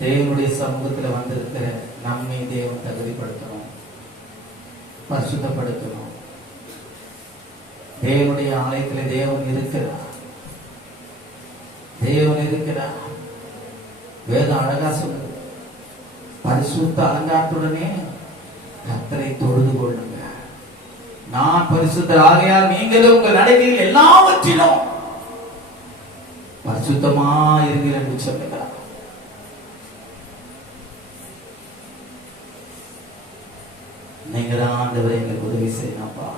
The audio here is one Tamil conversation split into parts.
தேவனுடைய சமூகத்துல வந்திருக்கிற நம்மை தேவன் தகுதிப்படுத்தணும். பரிசுத்தப்படுத்தணும். தேவனுடைய ஆலயத்துல தேவன் இருக்கிறார். தேவன் இருக்கிறார். வேதம் அழகா சொல்லுது. பரிசுத்த அலங்காரத்துடனே கத்தரை தொழுது கொள்ளுங்க. நான் பரிசுத்தர் ஆகையால் நீங்களும் உங்கள் நடைமுறையில் எல்லாவற்றிலும் பரிசுத்தமா இருக்கிற என்று சொல்லுகிறார். நீங்க தான் ஆண்டவர் எங்களுக்கு உதவி செய்யணும்ப்பா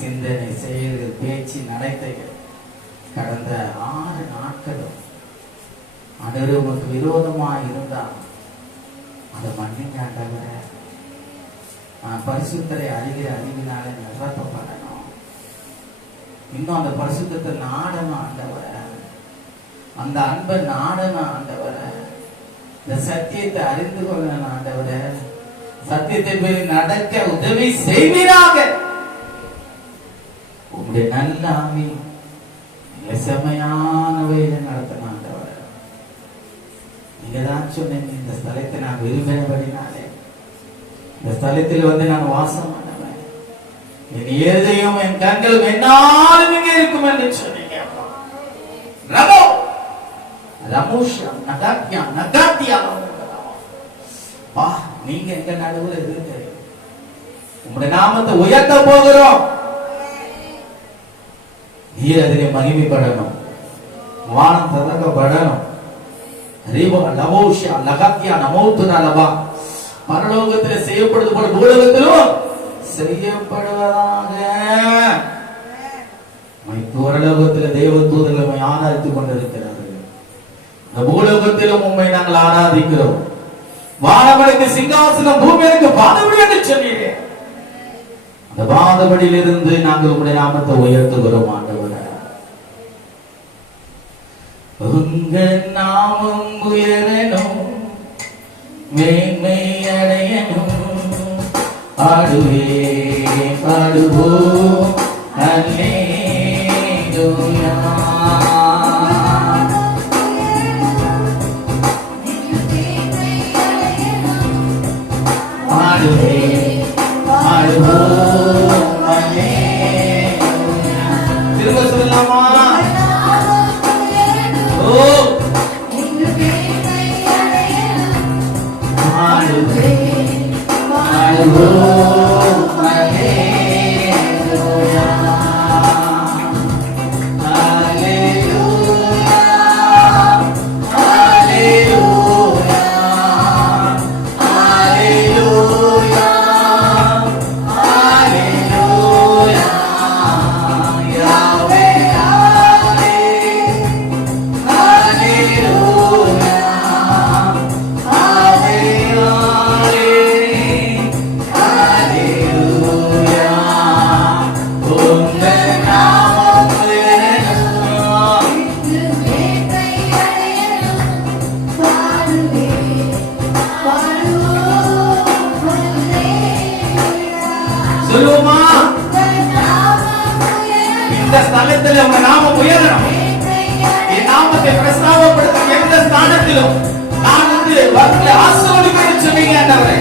சிந்தனை செயல்கள் பேச்சு நடத்தைகள். கடந்த ஆறு நாட்களும் ஆண்டவரே உமக்கு விரோதமா இருந்தா அதை மன்னிங்க ஆண்டவரே. நான் பரிசுத்தரை அறிகிற அறிவினால நிரப்பப்படணும் இன்னும் அந்த பரிசுத்தத்தை நாடணும் ஆண்டவர. அந்த அன்பை நாடணும் ஆண்டவரை. இந்த சத்தியத்தை அறிந்து கொள்ளணும் ஆண்டவரை. சத்தியத்தை போய் நடக்க உதவி செய்வீராக உங்களுடைய நல்ல ஆமி எங்களை செம்மையான வழியில நடத்தணும் நீங்க தான் சொன்னீங்க இந்த ஸ்தலத்தை நான் விரும்பினபடினாலே இந்த ஸ்தலத்தில் வந்து நான் வாசம் பண்ணவன் என் ஏதையும் என் கண்கள் என்னாலும் இங்க இருக்கும் என்று சொன்னீங்க அப்பா. ரமோ ரமோஷா நகாத்தியா நகாத்தியா பா நீங்க எங்க நடுவுல இருக்கு உங்களுடைய நாமத்தை உயர்த்த போகிறோம். நீர் அதிலே மகிமைப்படணும் வானம் திறக்கப்படணும் ரீபா லவோஷா லகாத்தியா நமோத்துனா லபா பரலோகத்தில் செய்யப்படுது போல பூலோகத்திலும் செய்யப்படுவதாக. பரலோகத்தில் தேவ தூதர்கள் ஆராதித்துக் கொண்டிருக்கிறார்கள். இந்த பூலோகத்திலும் உண்மை நாங்கள் ஆராதிக்கிறோம். வானவனுக்கு சிங்காசனம் பூமிக்கு பாதபடி என்று சொன்னீரே அந்த பாதபடியிலிருந்து நாங்கள் உங்களுடைய நாமத்தை உயர்த்துகிறோம் ஆண்டவரே. உங்க நாமம் உயரணும் மேன்மை அடையணும் ஆடுவே பாடுவோம் அல்லேலூயா. இந்த ஸ்தலத்தில் உங்க நாமம் உயரணும். என் நாமத்தை பிரஸ்தாபப்படுத்தும் எந்த ஸ்தானத்திலும் நான் வந்து வந்து ஆசீர்வதிப்பேன் சொன்னீங்க ஆண்டவரே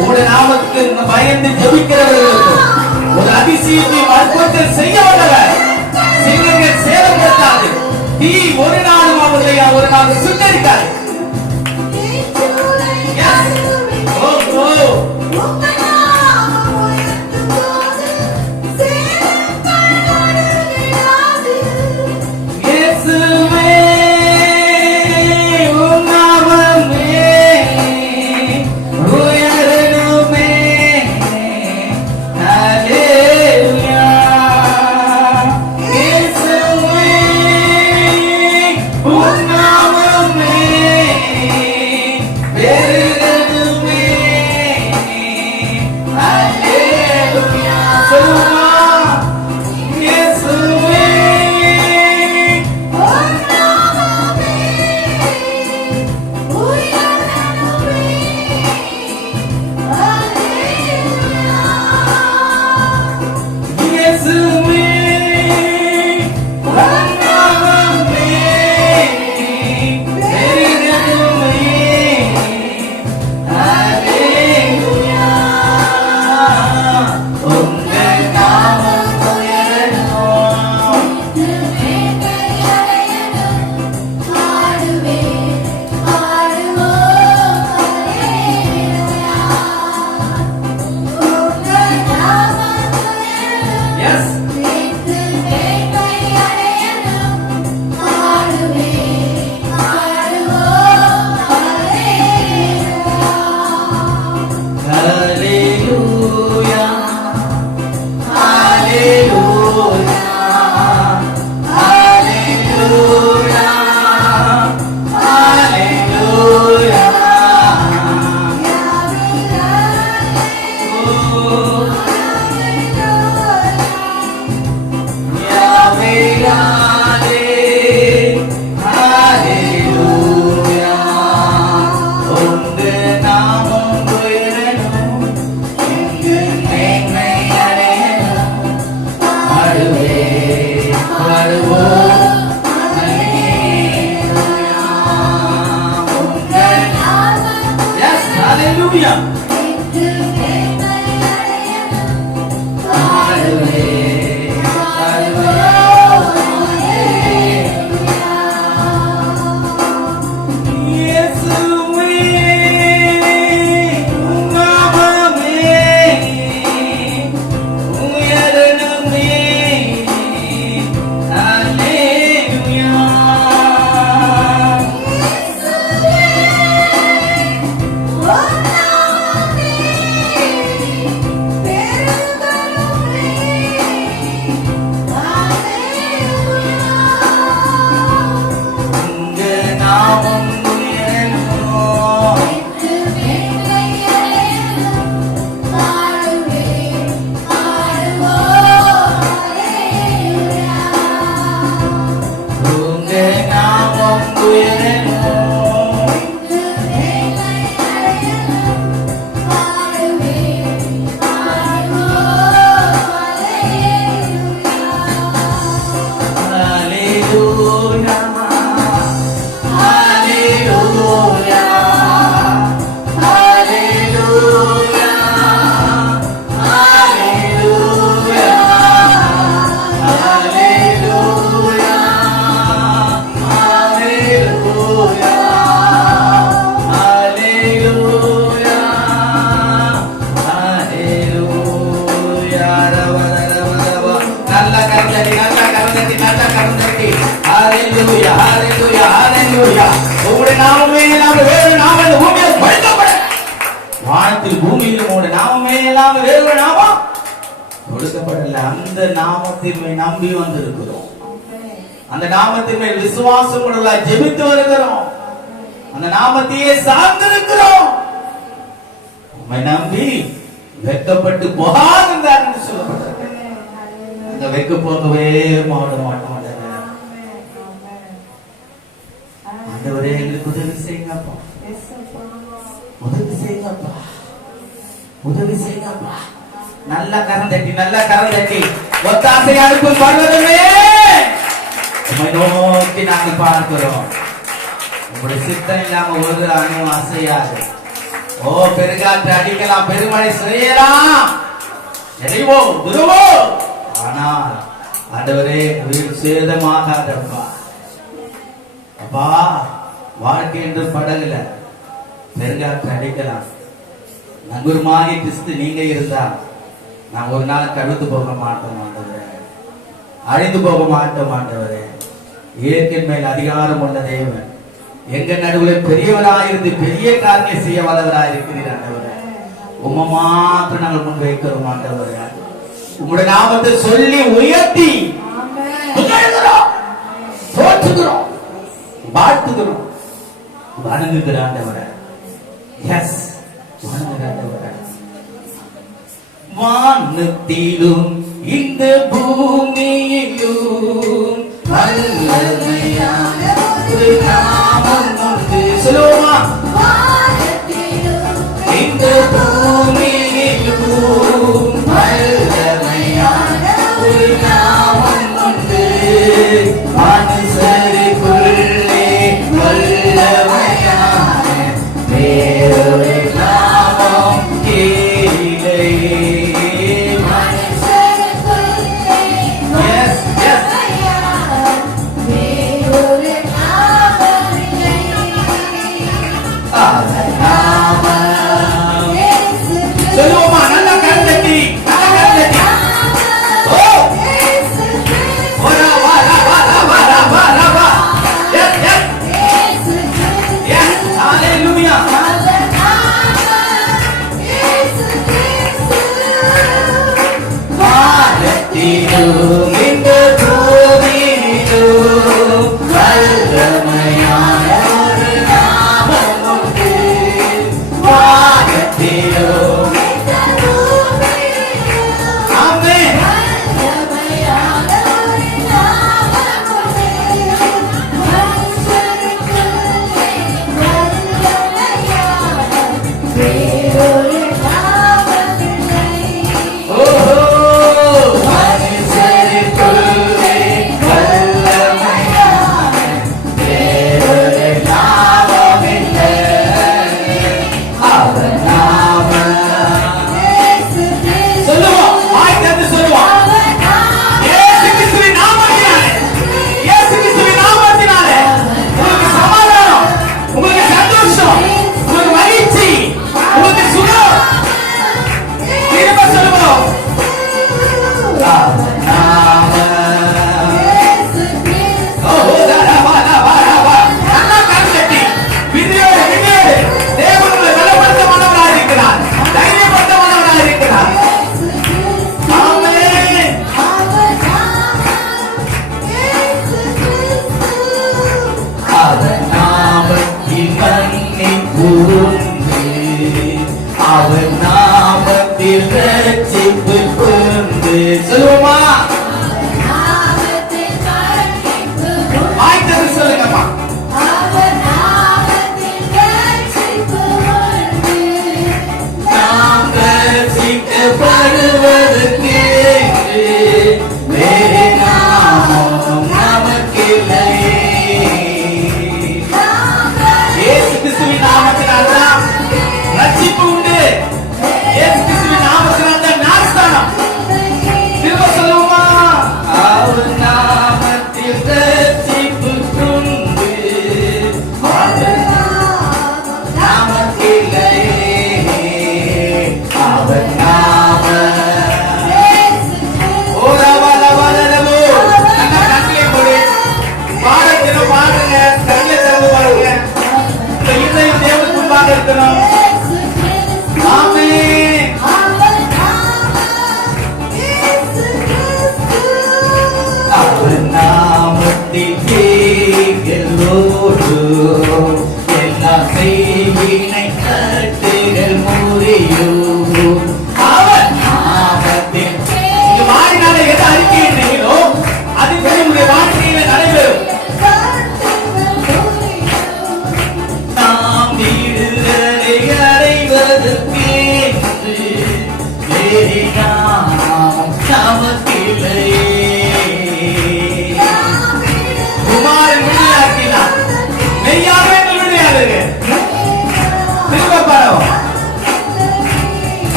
உங்களுடைய நாமத்துக்கு பயந்து ஜபிக்கிறவர்களுக்கும் ஒரு அதிசயத்தை அற்புதத்தில் செய்ய வல்லவர். சிங்கங்கள் சேதம் தீ ஒரு நாளும் அவர்களை ஒரு நாள் சுட்டரிக்காது. பூமியில் நாமமே இல்லாம வேறு நாமம்? கொடுக்கப்படல. அந்த நாமத்தின் மேல் நம்பி வந்திருக்கிறோம். அந்த நாமத்தின் மேல் விசுவாசம் உள்ள ஜெபித்து வருகிறோம். அந்த நாமத்தையே சார்ந்திருக்கிறோம். உம்மை நம்பி வெட்கப்பட்டு போகாதிருந்தார் என்று சொல்லப்பட்டிருக்கு. அந்த வெட்க போகவே மாட மாட்டோம். ஆண்டவரே எங்களுக்கு உதவி செய்யுங்கப்பா. உதவி செய்யுங்கப்பா. உதவி செய்யுங்கப்பா நல்ல கரம் தட்டி நல்ல கரம் தட்டி. ஒத்தாசை அனுப்பும் பர்வதமே. நோக்கி நாங்கள் பார்க்கிறோம். உங்களுடைய சித்தம் இல்லாம ஒரு அணுவும் அசையாது. ஓ பெருகாற்று அடிக்கலாம் பெருமழை செய்யலாம் எறிவோம் துருவோம் ஆனால் ஆண்டவரே உயிர் சேதமாகாதப்பா. அப்பா வாழ்க்கை என்று படகுல பெருங்காற்று அடிக்கலாம். நங்குருமாகி கிறிஸ்து நீங்க இருந்தா நான் ஒரு நாள் கழுத்து போக மாட்டோம் ஆண்டவரே. அழிந்து போக மாட்டோம் ஆண்டவரே. இயற்கை மேல் அதிகாரம் உள்ள தேவன் எங்க நடுவில் பெரியவராயிருந்து பெரிய காரியம் செய்ய வல்லவராய் இருக்கிறீர் ஆண்டவரே. உம்மை மாத்திரம் நாங்கள் முன் வைக்கிறோம் ஆண்டவரே. உங்களுடைய நாமத்தை சொல்லி உயர்த்தி போற்றுகிறோம் வாழ்த்துகிறோம். வணங்குகிற ஆண்டவரே. எஸ் வணங்குகிற வானத்திலும் இந்த பூமியிலும் வல்லமையான ஒரு நாமம் உண்டு சொல்லுவோமா இந்த பூமியிலும் அவர்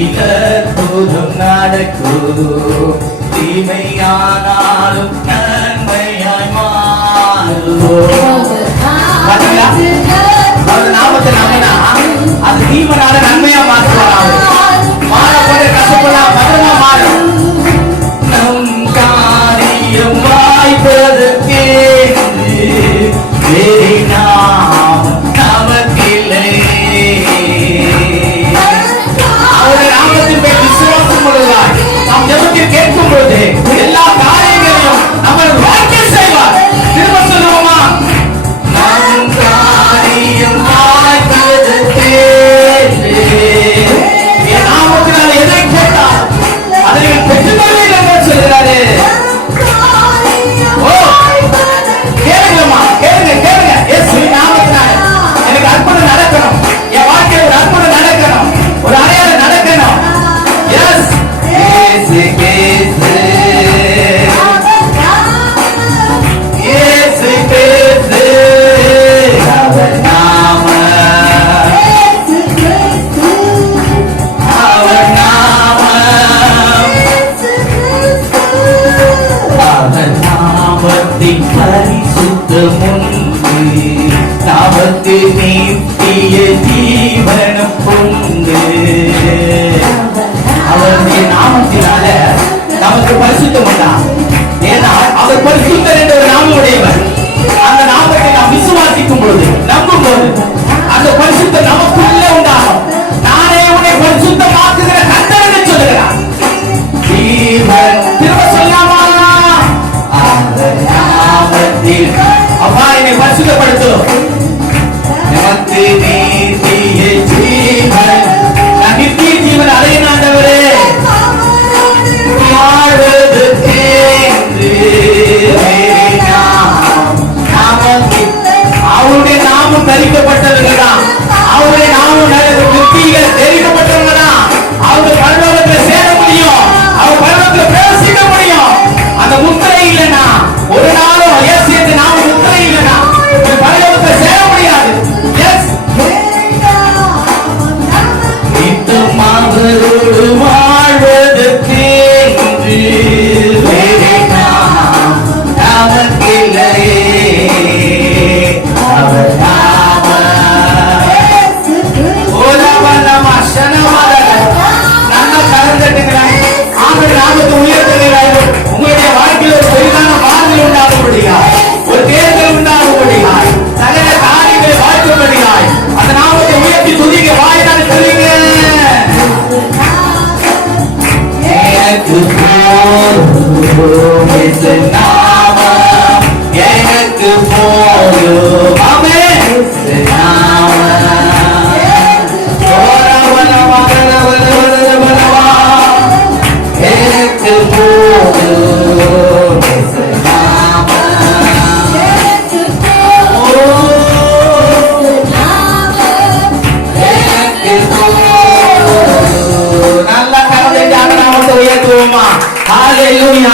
நாமத்தில அற்புதம் நடக்கும். தீமையானாலும் நன்மையாய் மாறுவோம் அவர் நாமத்தை நம்பினா அது தீமனால நன்மையா மாற்றுவார் மாறப்போற கசப்பெல்லாம் பத்திரமா மாறும். நம் காரியம் வாய்ப்பதற்கே வேறு. கேட்கும் பொழுது எல்லா காரியங்களையும் பரிசுத்தமுண்டு நாமத்து நீட்டிய ஜீவன உண்டு அவருடைய நாமத்தினால நமக்கு பரிசுத்தம் உண்டா? ஏன்னா அவர் பரிசுத்தர் என்ற ஒரு நாம உடையவர் அந்த நாமத்தை நாம் விசுவாசிக்கும் பொழுது நம்பும் போது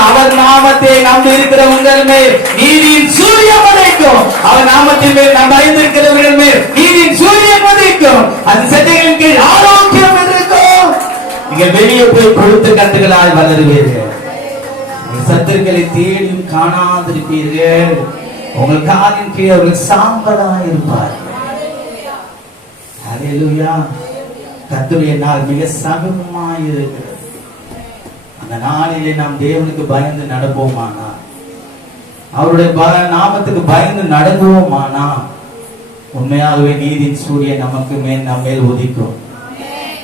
அவர் நாமத்தை நம்பி இருக்கிற உங்கள் மேல். நீதியின் சூரியன் உதைக்கும் அவர் நாமத்தின் மேல் நம்ப அறிந்திருக்கிறவர்கள் மேல். நீதியின் சூரியன் உதைக்கும் அது செட்டைகளின் கீழ் ஆரோக்கியம் இருக்கும் நீங்க வெளியே போய் கொடுத்த கண்டுகளால் வளருவீர்கள். சத்துருக்களை தேடியும் காணாதிருப்பீர்கள். உங்கள் காலின் கீழே அவர்கள் சாம்பலாய் இருப்பார்கள் ஹalleluya கத்துடைய நாள் மிக சமீபமாய் இருக்கிறது. அந்த நாளிலே நாம் தேவனுக்கு பயந்து நடப்போமானா? அவருடைய ப- நாமத்துக்கு பயந்து நடங்குவோமானா உண்மையாகவே நீதியின் சூரியன் நமக்கு மேல் நம்ம மேல் உதிக்கும்.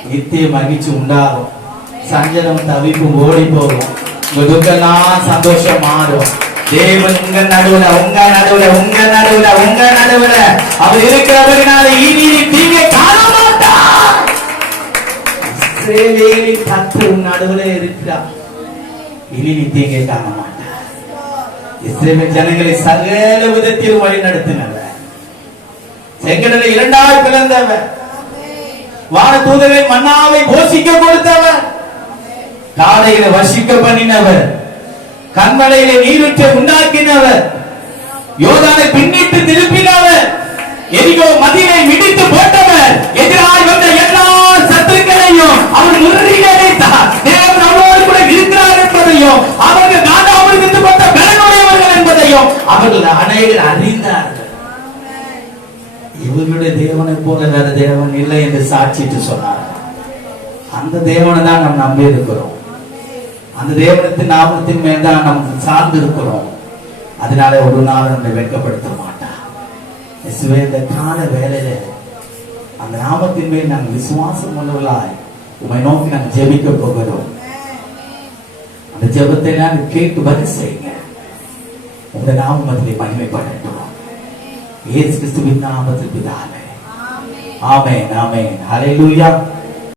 நித்திய மகிழ்ச்சி உண்டாகும். சஞ்சலம் தவிப்பும் ஓடி போகும். உங்க துக்கெல்லாம் சந்தோஷம் மாறும் தேவன் உங்க நடுவுல உங்க நடுவுல உங்க நடுவுல உங்க நடுவுல. அவர் இருக்கிறவர்களால இனி இஸ்ரவேலின் கத்து உன் நடுவில் இருக்கிறார் இனி நீ தீங்கை காண மாட்டார் இஸ்ரவேல் ஜனங்களை சகல விதத்தில் வழி நடத்தினவர். செங்கடலை இரண்டாய் பிளந்தவர். வான தூதரை மன்னாவை போஷிக்க கொடுத்தவர். காலையில வசிக்க பண்ணினவர். கண்மலையில நீருற்றை உண்டாக்கினவர். யோதானை பின்னிட்டு திருப்பினவர். எரிகோ மதியை மிடித்து போட்டவர். எதிராக அவர் முறியடித்தார் தேவன் அவரோடு கூட இருக்கிறார் என்பதையும் அவர்கள் காண்டாமல் இருந்து கொண்ட பலனுடையவர்கள் என்பதையும் அவர்கள் அனைவர் அறிந்தார்கள். இவர்களுடைய தேவனை போல வேற தேவன் இல்லை என்று சாட்சிட்டு சொன்னார் அந்த தேவனை தான் நாம் நம்பி இருக்கிறோம் அந்த தேவனத்தின் நாமத்தின் மேல் தான் நாம் சார்ந்து இருக்கிறோம் அதனால ஒரு நாள் நம்மை வெட்கப்படுத்த மாட்டார். இந்த கால வேலையில அந்த நாமத்தின் மேல் நாங்கள் விசுவாசம் உள்ளவர்களாய் உமை நோக்கி நாங்கள் ஜெபிக்க போகிறோம் அந்த ஜெபத்தை நாங்கள் கேட்டு பதில் செய்யுங்க உங்க நாமத்திலே மகிமைப்படட்டும் இயேசு கிறிஸ்துவின் நாமத்தில் பிதாவே ஆமென் ஆமென் ஹalleluya